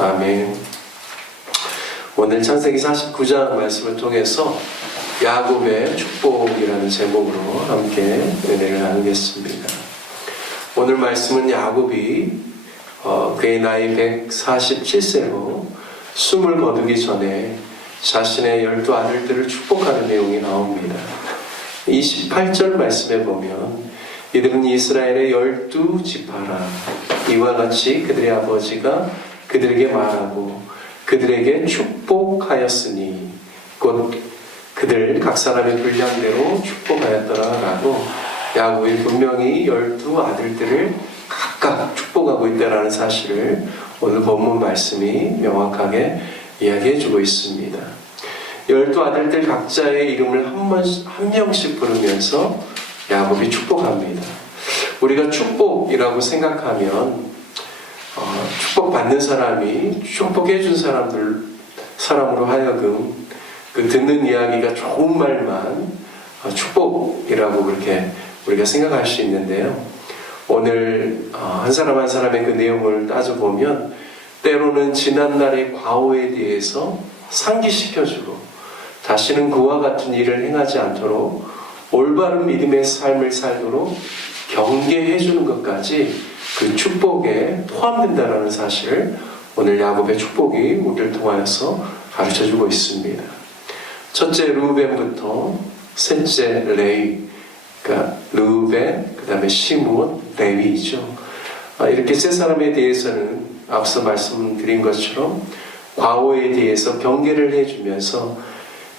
아멘. 오늘 창세기 49장 말씀을 통해서 야곱의 축복이라는 제목으로 함께 은혜를 나누겠습니다. 오늘 말씀은 야곱이 그의 나이 147세로 숨을 거두기 전에 자신의 12아들들을 축복하는 내용이 나옵니다. 28절 말씀에 보면 이들은 이스라엘의 12지파라. 이와 같이 그들의 아버지가 그들에게 말하고 그들에게 축복하였으니 곧 그들 각 사람의 분량대로 축복하였더라라고 야곱이 분명히 12아들들을 각각 축복하고 있다라는 사실을 오늘 본문 말씀이 명확하게 이야기해주고 있습니다. 12아들들 각자의 이름을 한 명씩 부르면서 야곱이 축복합니다. 우리가 축복이라고 생각하면 축복받는 사람이 축복해준 사람으로 하여금 그 듣는 이야기가 좋은 말만 축복이라고 그렇게 우리가 생각할 수 있는데요. 오늘 한 사람 한 사람의 그 내용을 따져보면 때로는 지난날의 과오에 대해서 상기시켜주고 다시는 그와 같은 일을 행하지 않도록 올바른 믿음의 삶을 살도록 경계해주는 것까지 그 축복에 포함된다는 사실을 오늘 야곱의 축복이 우리를 통하여서 가르쳐주고 있습니다. 첫째 르우벤부터 셋째 레위, 그러니까 르우벤, 그 다음에 시므온, 레위죠. 이렇게 세 사람에 대해서는 앞서 말씀드린 것처럼 과오에 대해서 경계를 해주면서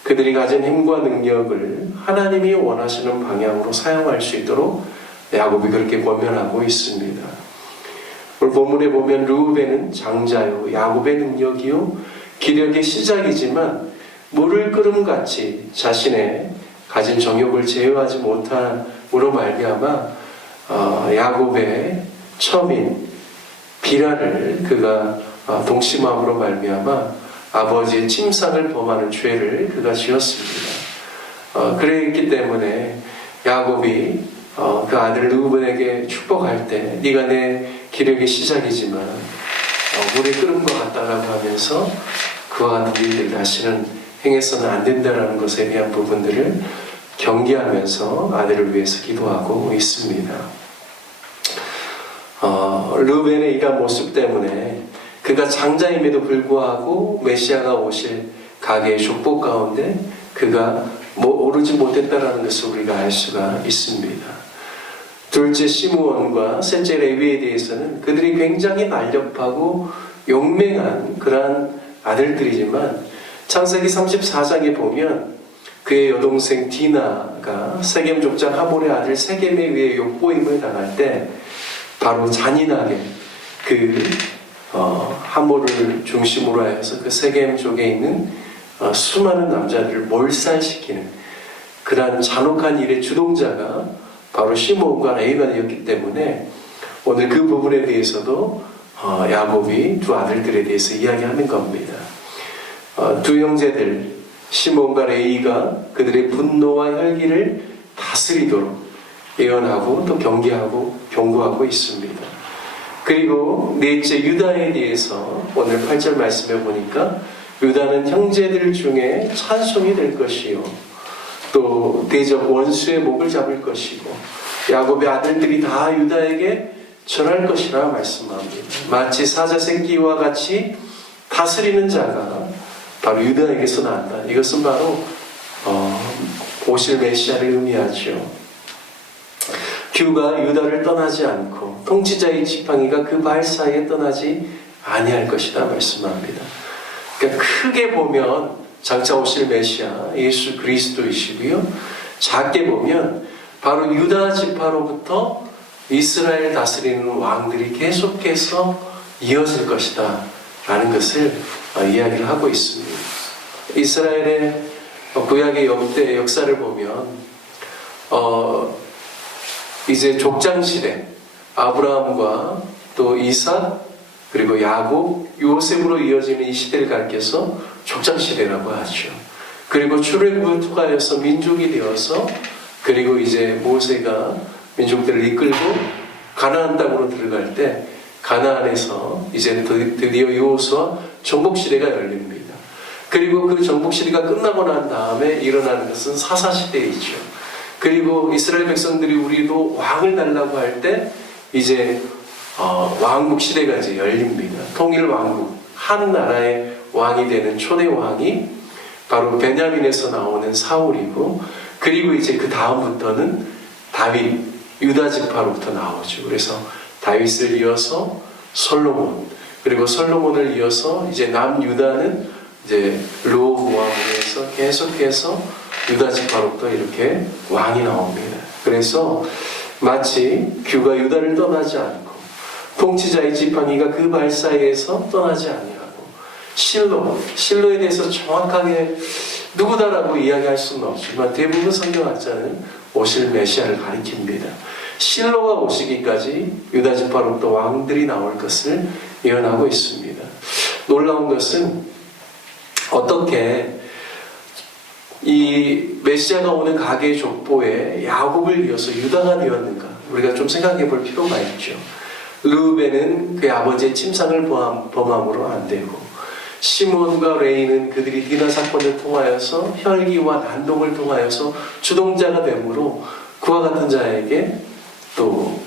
그들이 가진 힘과 능력을 하나님이 원하시는 방향으로 사용할 수 있도록 야곱이 그렇게 권면하고 있습니다. 오늘 본문에 보면 르우벤은 장자요 야곱의 능력이요 기력의 시작이지만 물을 끓음같이 자신의 가진 정욕을 제어하지 못함으로 말미암아 야곱의 처민 비라를 그가 동심함으로 말미암아 아버지의 침상을 범하는 죄를 그가 지었습니다. 그랬기 때문에 야곱이 그 아들 르우벤에게 축복할 때 네가 내 기력의 시작이지만 물에 끓은 것 같다라고 하면서 그와 같은 일들 다시는 행해서는 안 된다라는 것에 대한 부분들을 경계하면서 아들을 위해서 기도하고 있습니다. 르우벤의 이러한 모습 때문에 그가 장자임에도 불구하고 메시아가 오실 가계의 축복 가운데 그가 오르지 못했다라는 것을 우리가 알 수가 있습니다. 둘째 시므온과 셋째 레위에 대해서는 그들이 굉장히 날렵하고 용맹한 그러한 아들들이지만 창세기 34장에 보면 그의 여동생 디나가 세겜 족장 하몰의 아들 세겜에 의해 욕보임을 당할 때 바로 잔인하게 그 하몰을 중심으로 하여서 그 세겜 쪽에 있는 수많은 남자들을 몰살시키는 그러한 잔혹한 일의 주동자가 바로 시므온과 레위가였기 때문에 오늘 그 부분에 대해서도 야곱이 두 아들들에 대해서 이야기하는 겁니다. 두 형제들 시므온과 레위가 그들의 분노와 혈기를 다스리도록 예언하고 또 경계하고 경고하고 있습니다. 그리고 넷째 유다에 대해서 오늘 8절 말씀에 보니까 유다는 형제들 중에 찬송이 될 것이요 또 대적 원수의 목을 잡을 것이고 야곱의 아들들이 다 유다에게 절할 것이라 말씀합니다. 마치 사자 새끼와 같이 다스리는 자가 바로 유다에게서 난다. 이것은 바로 오실 메시아를 의미하죠. 규가 유다를 떠나지 않고 통치자의 지팡이가 그 발 사이에 떠나지 아니할 것이다 말씀합니다. 그러니까 크게 보면 장차 오실 메시아 예수 그리스도이시고요. 작게 보면 바로 유다 지파로부터 이스라엘 다스리는 왕들이 계속해서 이어질 것이다 라는 것을 이야기를 하고 있습니다. 이스라엘의 구약의 역사를 보면 이제 족장시대 아브라함과 또 이삭 그리고 야곱, 요셉으로 이어지는 이 시대를 가리켜서 족장시대라고 하죠. 그리고 출애굽을 통하여서 민족이 되어서 그리고 이제 모세가 민족들을 이끌고 가나안 땅으로 들어갈 때 가나안에서 이제 드디어 여호수아 정복시대가 열립니다. 그리고 그 정복시대가 끝나고 난 다음에 일어나는 것은 사사시대이죠. 그리고 이스라엘 백성들이 우리도 왕을 달라고 할 때 이제 왕국 시대가 이제 열립니다. 통일 왕국, 한 나라의 왕이 되는 초대 왕이 바로 베냐민에서 나오는 사울이고, 그리고 이제 그 다음부터는 다윗, 유다 지파로부터 나오죠. 그래서 다윗을 이어서 솔로몬, 그리고 솔로몬을 이어서 이제 남유다는 이제 르호보암에서 계속해서 유다 지파로부터 이렇게 왕이 나옵니다. 그래서 마치 규가 유다를 떠나지 않고 통치자의 지팡이가 그 발사에서 떠나지 아니하고, 실로에 대해서 정확하게 누구다라고 이야기할 수는 없지만 대부분 성경학자는 오실 메시아를 가리킵니다. 실로가 오시기까지 유다 지파로부터 왕들이 나올 것을 예언하고 있습니다. 놀라운 것은 어떻게 이 메시아가 오는 가계의 족보에 야곱을 이어서 유다가 되었는가, 우리가 좀 생각해 볼 필요가 있죠. 르우벤은 그의 아버지의 침상을 범함으로 안 되고, 시몬과 레이는 그들이 디나 사건을 통하여서 혈기와 난동을 통하여서 주동자가 되므로 그와 같은 자에게 또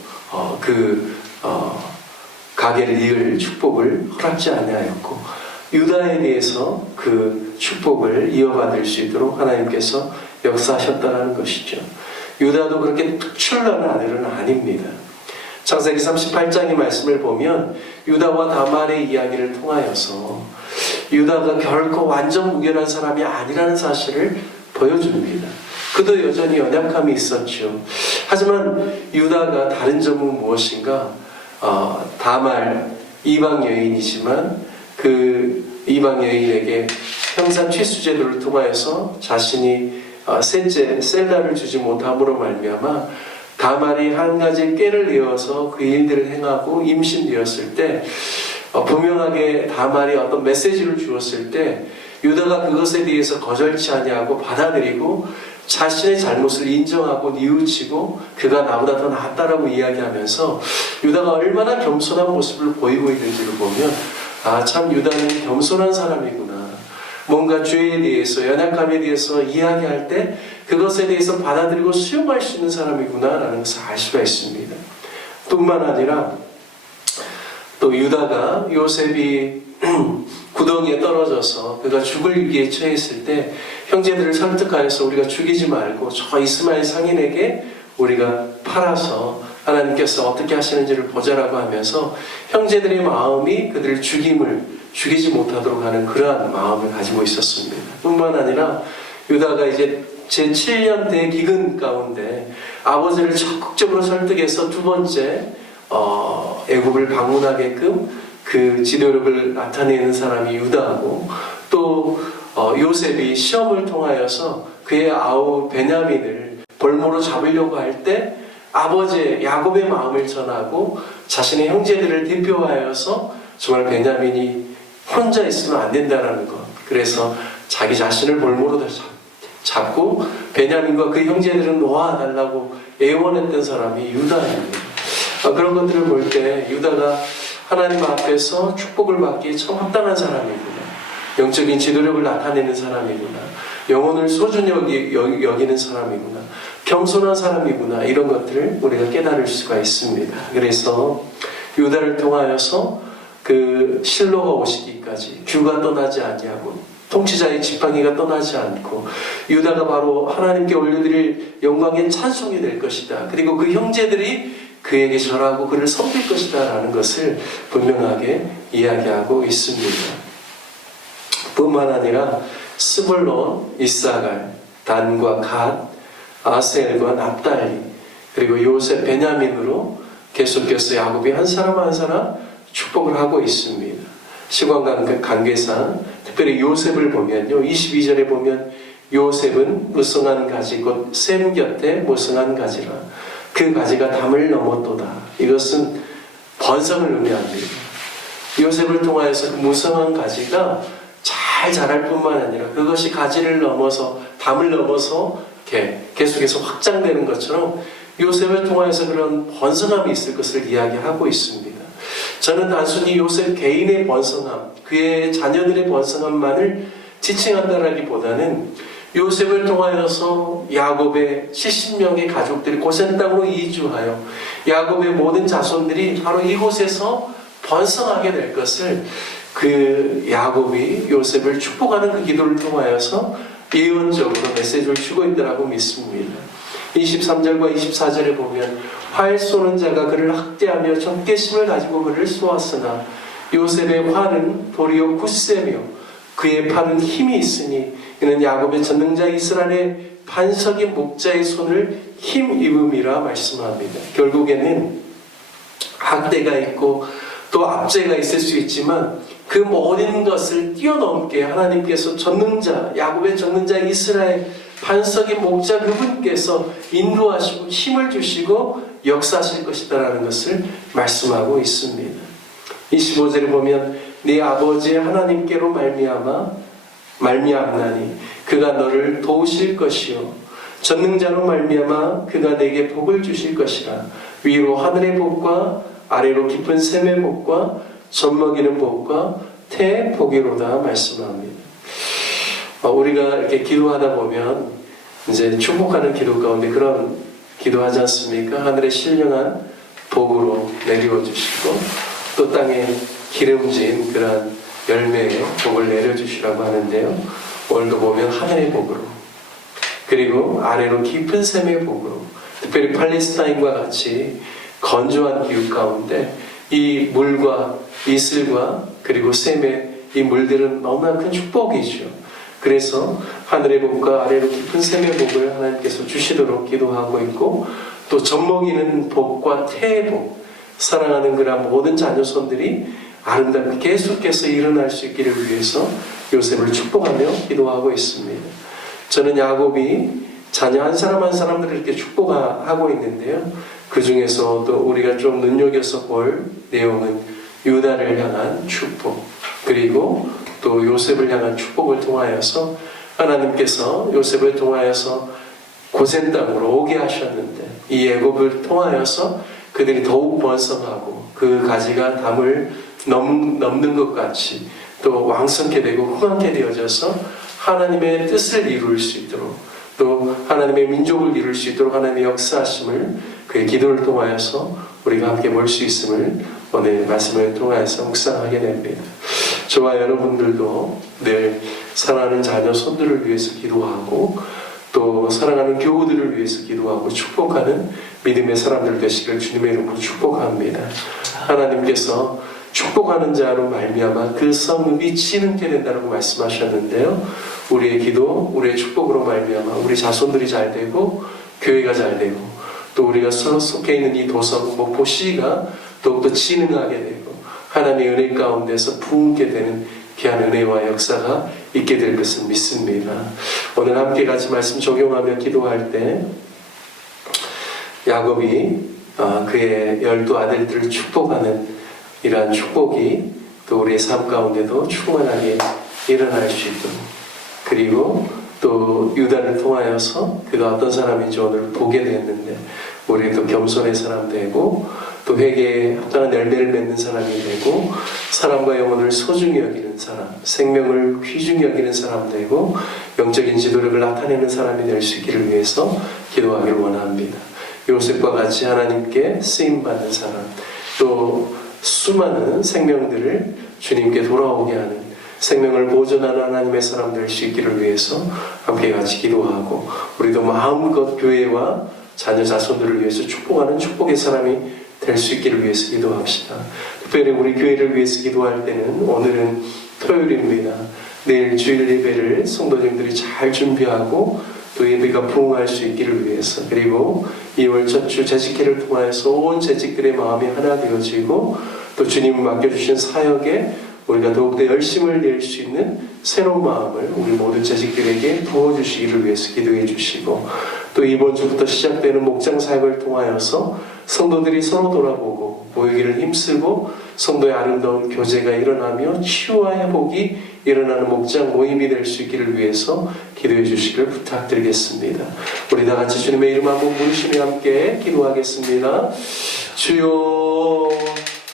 가계를 이을 축복을 허락지 아니하였고, 유다에 대해서 그 축복을 이어받을 수 있도록 하나님께서 역사하셨다는 것이죠. 유다도 그렇게 특출난 아들은 아닙니다. 창세기 38장의 말씀을 보면 유다와 다말의 이야기를 통하여서 유다가 결코 완전 무결한 사람이 아니라는 사실을 보여줍니다. 그도 여전히 연약함이 있었죠. 하지만 유다가 다른 점은 무엇인가? 다말 이방 여인이지만 그 이방 여인에게 형사 취수 제도를 통하여서 자신이 셋째 셀라를 주지 못함으로 말미암아 다말이 한 가지 꾀를 내어서 그 일들을 행하고 임신되었을 때 분명하게 다말이 어떤 메시지를 주었을 때 유다가 그것에 대해서 거절치 아니하고 받아들이고 자신의 잘못을 인정하고 뉘우치고 그가 나보다 더 낫다라고 이야기하면서 유다가 얼마나 겸손한 모습을 보이고 있는지를 보면 참 유다는 겸손한 사람이구나. 뭔가 죄에 대해서, 연약함에 대해서 이야기할 때 그것에 대해서 받아들이고 수용할 수 있는 사람이구나 라는 것을 알 수가 있습니다. 뿐만 아니라 또 유다가 요셉이 구덩이에 떨어져서 그가 죽을 위기에 처했을 때 형제들을 설득하여서 우리가 죽이지 말고 저 이스마엘 상인에게 우리가 팔아서 하나님께서 어떻게 하시는지를 보자라고 하면서 형제들의 마음이 그들을 죽이지 못하도록 하는 그러한 마음을 가지고 있었습니다. 뿐만 아니라 유다가 이제 제7년 대 기근 가운데 아버지를 적극적으로 설득해서 두 번째 애굽을 방문하게끔 그 지도력을 나타내는 사람이 유다하고, 또 요셉이 시험을 통하여서 그의 아우 베냐민을 볼모로 잡으려고 할 때 아버지 야곱의 마음을 전하고 자신의 형제들을 대표하여서 정말 베냐민이 혼자 있으면 안 된다라는 것, 그래서 자기 자신을 볼모로 잡고 베냐민과 그 형제들은 놓아달라고 애원했던 사람이 유다입니다. 그런 것들을 볼 때 유다가 하나님 앞에서 축복을 받기에 참 합당한 사람이구나, 영적인 지도력을 나타내는 사람이구나, 영혼을 소중히 여기는 사람이구나, 겸손한 사람이구나, 이런 것들을 우리가 깨달을 수가 있습니다. 그래서 유다를 통하여서 그 실로가 오시기까지 규가 떠나지 아니하고 통치자의 지팡이가 떠나지 않고 유다가 바로 하나님께 올려드릴 영광의 찬송이 될 것이다. 그리고 그 형제들이 그에게 절하고 그를 섬길 것이다 라는 것을 분명하게 이야기하고 있습니다. 뿐만 아니라 스불론, 이사갈, 단과 갓, 아셀과 납달리, 그리고 요셉, 베냐민으로 계속해서 야곱이 한 사람 한 사람 축복을 하고 있습니다. 시간 관계상 특별히 요셉을 보면요, 22절에 보면 요셉은 무성한 가지 곧 셈 곁에 무성한 가지라 그 가지가 담을 넘었도다. 이것은 번성을 의미합니다. 요셉을 통하여서 그 무성한 가지가 잘 자랄 뿐만 아니라 그것이 가지를 넘어서 담을 넘어서 이렇게 계속해서 확장되는 것처럼 요셉을 통하여서 그런 번성함이 있을 것을 이야기하고 있습니다. 저는 단순히 요셉 개인의 번성함, 그의 자녀들의 번성함만을 지칭한다라기보다는 요셉을 통하여서 야곱의 70명의 가족들이 고센 땅으로 이주하여 야곱의 모든 자손들이 바로 이곳에서 번성하게 될 것을 그 야곱이 요셉을 축복하는 그 기도를 통하여서 예언적으로 메시지를 주고 있다고 믿습니다. 23절과 24절에 보면 활 쏘는 자가 그를 학대하며 적개심을 가지고 그를 쏘았으나 요셉의 활은 도리어 굳세며 그의 팔은 힘이 있으니 이는 야곱의 전능자 이스라엘의 반석인 목자의 손을 힘입음이라 말씀합니다. 결국에는 학대가 있고 또 압제가 있을 수 있지만 그 모든 것을 뛰어넘게 하나님께서 전능자, 야곱의 전능자 이스라엘 반석인 목자 그분께서 인도하시고 힘을 주시고 역사하실 것이다라는 것을 말씀하고 있습니다. 25절에 보면 네 아버지 하나님께로 말미암나니 그가 너를 도우실 것이요 전능자로 말미암아 그가 내게 복을 주실 것이라. 위로 하늘의 복과 아래로 깊은 샘의 복과 젖먹이는 복과 태 복이로다 말씀합니다. 우리가 이렇게 기도하다 보면 이제 축복하는 기도 가운데 그런 기도하지 않습니까? 하늘의 신령한 복으로 내려 주시고 또 땅에 기름진 그런 열매의 복을 내려주시라고 하는데요. 오늘도 보면 하늘의 복으로 그리고 아래로 깊은 샘의 복으로 특별히 팔레스타인과 같이 건조한 기후 가운데 이 물과 이슬과 그리고 샘의 이 물들은 너무나 큰 축복이죠. 그래서 하늘의 복과 아래로 깊은 샘의 복을 하나님께서 주시도록 기도하고 있고 또 젖먹이는 복과 태의 복 사랑하는 그런 모든 자녀손들이 아름답게 계속해서 일어날 수 있기를 위해서 요셉을 축복하며 기도하고 있습니다. 저는 야곱이 자녀 한 사람 한 사람들을 이렇게 축복하고 있는데요. 그 중에서도 우리가 좀 눈여겨서 볼 내용은 유다를 향한 축복 그리고 또 요셉을 향한 축복을 통하여서 하나님께서 요셉을 통하여서 고센 땅으로 오게 하셨는데 이 애굽을 통하여서 그들이 더욱 번성하고 그 가지가 담을 넘는 것 같이 또 왕성케 되고 흥왕케 되어져서 하나님의 뜻을 이룰 수 있도록 또 하나님의 민족을 이룰 수 있도록 하나님의 역사하심을 그의 기도를 통하여서 우리가 함께 볼 수 있음을 오늘 말씀을 통하여서 묵상하게 됩니다. 저와 여러분들도 늘 사랑하는 자녀 손들을 위해서 기도하고 또 사랑하는 교우들을 위해서 기도하고 축복하는 믿음의 사람들 되시길 주님의 이름으로 축복합니다. 하나님께서 축복하는 자로 말미암아 그 성읍이 치는게 된다고 말씀하셨는데요. 우리의 기도, 우리의 축복으로 말미암아 우리 자손들이 잘 되고 교회가 잘 되고 또 우리가 서로 속해 있는 이 도성 목포시가 더욱더 진흥하게 되고 하나님의 은혜 가운데서 부흥게 되는 귀한 은혜와 역사가 있게 될 것을 믿습니다. 오늘 함께 같이 말씀 적용하며 기도할 때 야곱이 그의 12 아들들을 축복하는 이러한 축복이 또 우리의 삶 가운데도 충만하게 일어날 수 있도록 그리고 또 유다를 통하여서 그가 어떤 사람인지 오늘 보게 됐는데 우리 또 겸손의 사람 되고 또 회개에 합당한 열매를 맺는 사람이 되고 사람과 영혼을 소중히 여기는 사람, 생명을 귀중히 여기는 사람 되고 영적인 지도력을 나타내는 사람이 될 수 있기를 위해서 기도하기를 원합니다. 요셉과 같이 하나님께 쓰임받는 사람 또 수많은 생명들을 주님께 돌아오게 하는 생명을 보존하는 하나님의 사람 될 수 있기를 위해서 함께 같이 기도하고 우리도 마음껏 교회와 자녀 자손들을 위해서 축복하는 축복의 사람이 될 수 있기를 위해서 기도합시다. 특별히 우리 교회를 위해서 기도할 때는 오늘은 토요일입니다. 내일 주일 예배를 성도님들이 잘 준비하고 또 예배가 부흥할 수 있기를 위해서 그리고 2월 첫 주 재직회를 통해서 온 재직들의 마음이 하나 되어지고 또 주님이 맡겨주신 사역에 우리가 더욱더 열심을 낼 수 있는 새로운 마음을 우리 모든 재직들에게 부어주시기를 위해서 기도해 주시고 또 이번 주부터 시작되는 목장 사역을 통하여서 성도들이 서로 돌아보고 모이기를 힘쓰고 성도의 아름다운 교제가 일어나며 치유와 회복이 일어나는 목장 모임이 될 수 있기를 위해서 기도해 주시기를 부탁드리겠습니다. 우리 다 같이 주님의 이름 한번 부르시며 함께 기도하겠습니다. 주여